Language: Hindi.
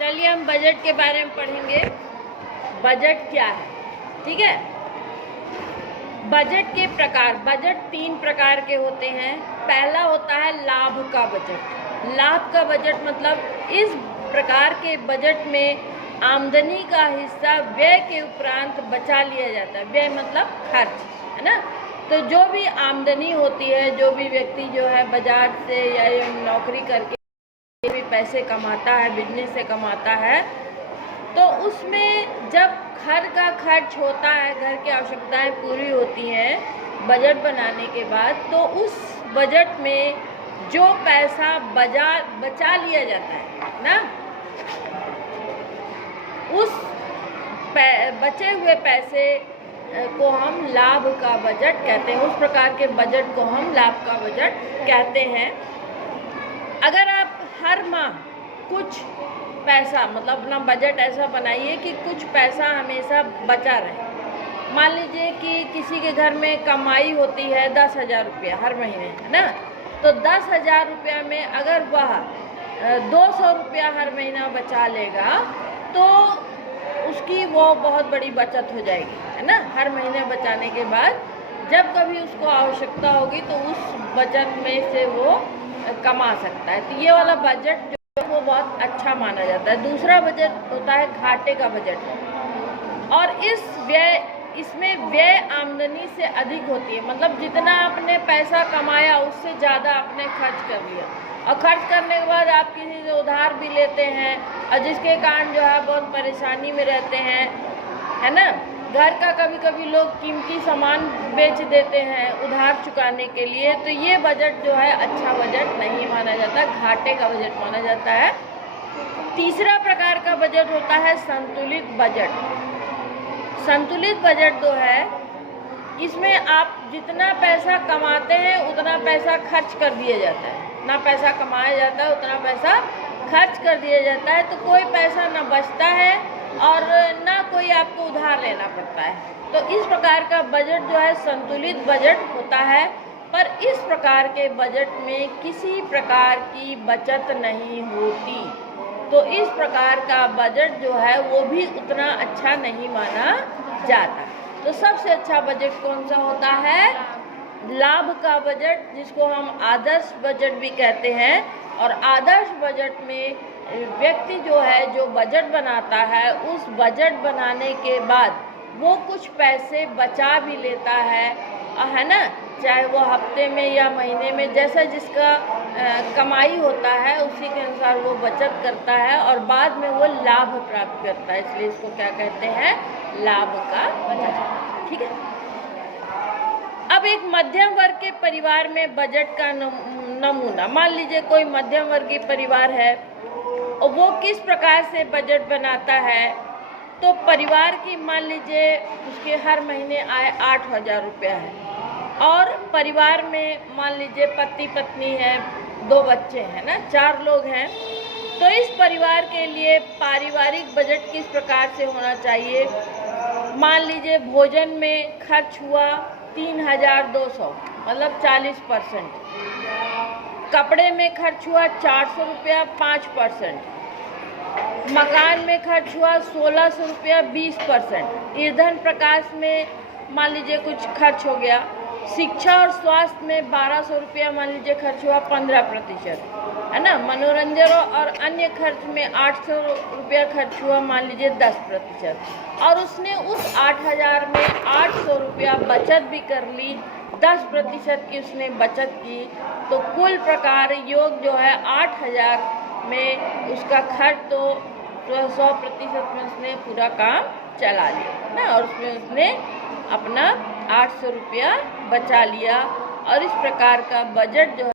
चलिए हम बजट के बारे में पढ़ेंगे। बजट क्या है, ठीक है। बजट के प्रकार, बजट 3 प्रकार के होते हैं। पहला होता है लाभ का बजट। लाभ का बजट मतलब इस प्रकार के बजट में आमदनी का हिस्सा व्यय के उपरांत बचा लिया जाता है। व्यय मतलब खर्च, है ना। तो जो भी आमदनी होती है, जो भी व्यक्ति जो है बाजार से या नौकरी करके भी पैसे कमाता है, बिजनेस से कमाता है, तो उसमें जब घर का खर्च होता है, घर की आवश्यकताएं पूरी होती हैं बजट बनाने के बाद, तो उस बजट में जो पैसा बचा लिया जाता है ना, उस बचे हुए पैसे को हम लाभ का बजट कहते हैं। उस प्रकार के बजट को हम लाभ का बजट कहते हैं। अगर आप हर माह कुछ पैसा, मतलब अपना बजट ऐसा बनाइए कि कुछ पैसा हमेशा बचा रहे। मान लीजिए कि किसी के घर में कमाई होती है 10,000 रुपया हर महीने, है ना। तो 10,000 रुपया में अगर वह 200 रुपया हर महीना बचा लेगा तो उसकी वो बहुत बड़ी बचत हो जाएगी, है ना। हर महीने बचाने के बाद जब कभी उसको आवश्यकता होगी तो उस बचत में से वो कमा सकता है। तो ये वाला बजट जो वो बहुत अच्छा माना जाता है। दूसरा बजट होता है घाटे का बजट, और इसमें व्यय आमदनी से अधिक होती है। मतलब जितना आपने पैसा कमाया उससे ज़्यादा आपने खर्च कर लिया, और खर्च करने के बाद आप किसी से उधार भी लेते हैं, और जिसके कारण जो है बहुत परेशानी में रहते हैं, है ना। घर का कभी कभी लोग कीमती सामान बेच देते हैं उधार चुकाने के लिए। तो ये बजट जो है अच्छा बजट नहीं माना जाता, घाटे का बजट माना जाता है। तीसरा प्रकार का बजट होता है संतुलित बजट। संतुलित बजट जो है, इसमें आप जितना पैसा कमाते हैं उतना पैसा खर्च कर दिया जाता है। ना पैसा कमाया जाता है उतना पैसा खर्च कर दिया जाता है। तो कोई पैसा ना बचता है और ना कोई आपको उधार लेना पड़ता है। तो इस प्रकार का बजट जो है संतुलित बजट होता है। पर इस प्रकार के बजट में किसी प्रकार की बचत नहीं होती। तो इस प्रकार का बजट जो है वो भी उतना अच्छा नहीं माना जाता। तो सबसे अच्छा बजट कौन सा होता है? लाभ का बजट, जिसको हम आदर्श बजट भी कहते हैं। और आदर्श बजट में व्यक्ति जो है, जो बजट बनाता है, उस बजट बनाने के बाद वो कुछ पैसे बचा भी लेता है ना। चाहे वो हफ्ते में या महीने में, जैसा जिसका कमाई होता है उसी के अनुसार वो बचत करता है और बाद में वो लाभ प्राप्त करता है। इसलिए इसको क्या कहते हैं? लाभ का बजट, ठीक है। अब एक मध्यम वर्ग के परिवार में बजट का नमूना, मान लीजिए कोई मध्यम वर्गीय परिवार है और वो किस प्रकार से बजट बनाता है। तो परिवार की मान लीजिए उसके हर महीने आय 8,000 रुपया है, और परिवार में मान लीजिए पति पत्नी है, 2 बच्चे हैं ना, 4 लोग हैं। तो इस परिवार के लिए पारिवारिक बजट किस प्रकार से होना चाहिए? मान लीजिए भोजन में खर्च हुआ 3,200, मतलब 40%। कपड़े में खर्च हुआ 400 रुपया, 5%। मकान में खर्च हुआ 1,600 रुपया, 20%। ईंधन प्रकाश में मान लीजिए कुछ खर्च हो गया। शिक्षा और स्वास्थ्य में 1,200 रुपया मान लीजिए खर्च हुआ, 15%, है ना। मनोरंजन और अन्य खर्च में 800 रुपया खर्च हुआ, मान लीजिए 10%। और उसने उस 8,000 में 800 रुपया बचत भी कर ली, 10% की उसने बचत की। तो कुल प्रकार योग जो है 8,000 में उसका खर्च तो 100% में उसने पूरा काम चला लिया ना, और उसमें उसने अपना 800 रुपया बचा लिया। और इस प्रकार का बजट जो